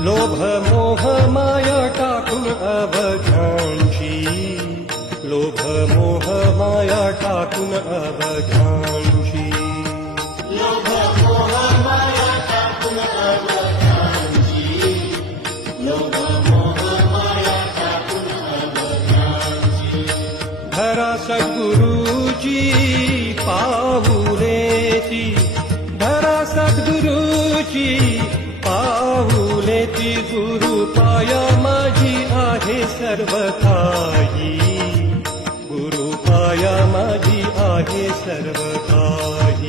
लोभ मोह माया टाकून अवघांची, लोभ मोह माया टाकून अवघांची, लोभ मोह माया टाकून अवघांची, लोभ मोह माया टाकून अवघांची. धरा सद्गुरुची पाऊलेची, धरा सद्गुरुची पाऊलेची. गुरु पाया माझी आहे सर्व काही, गुरु पाया माझी आहे सर्व काही.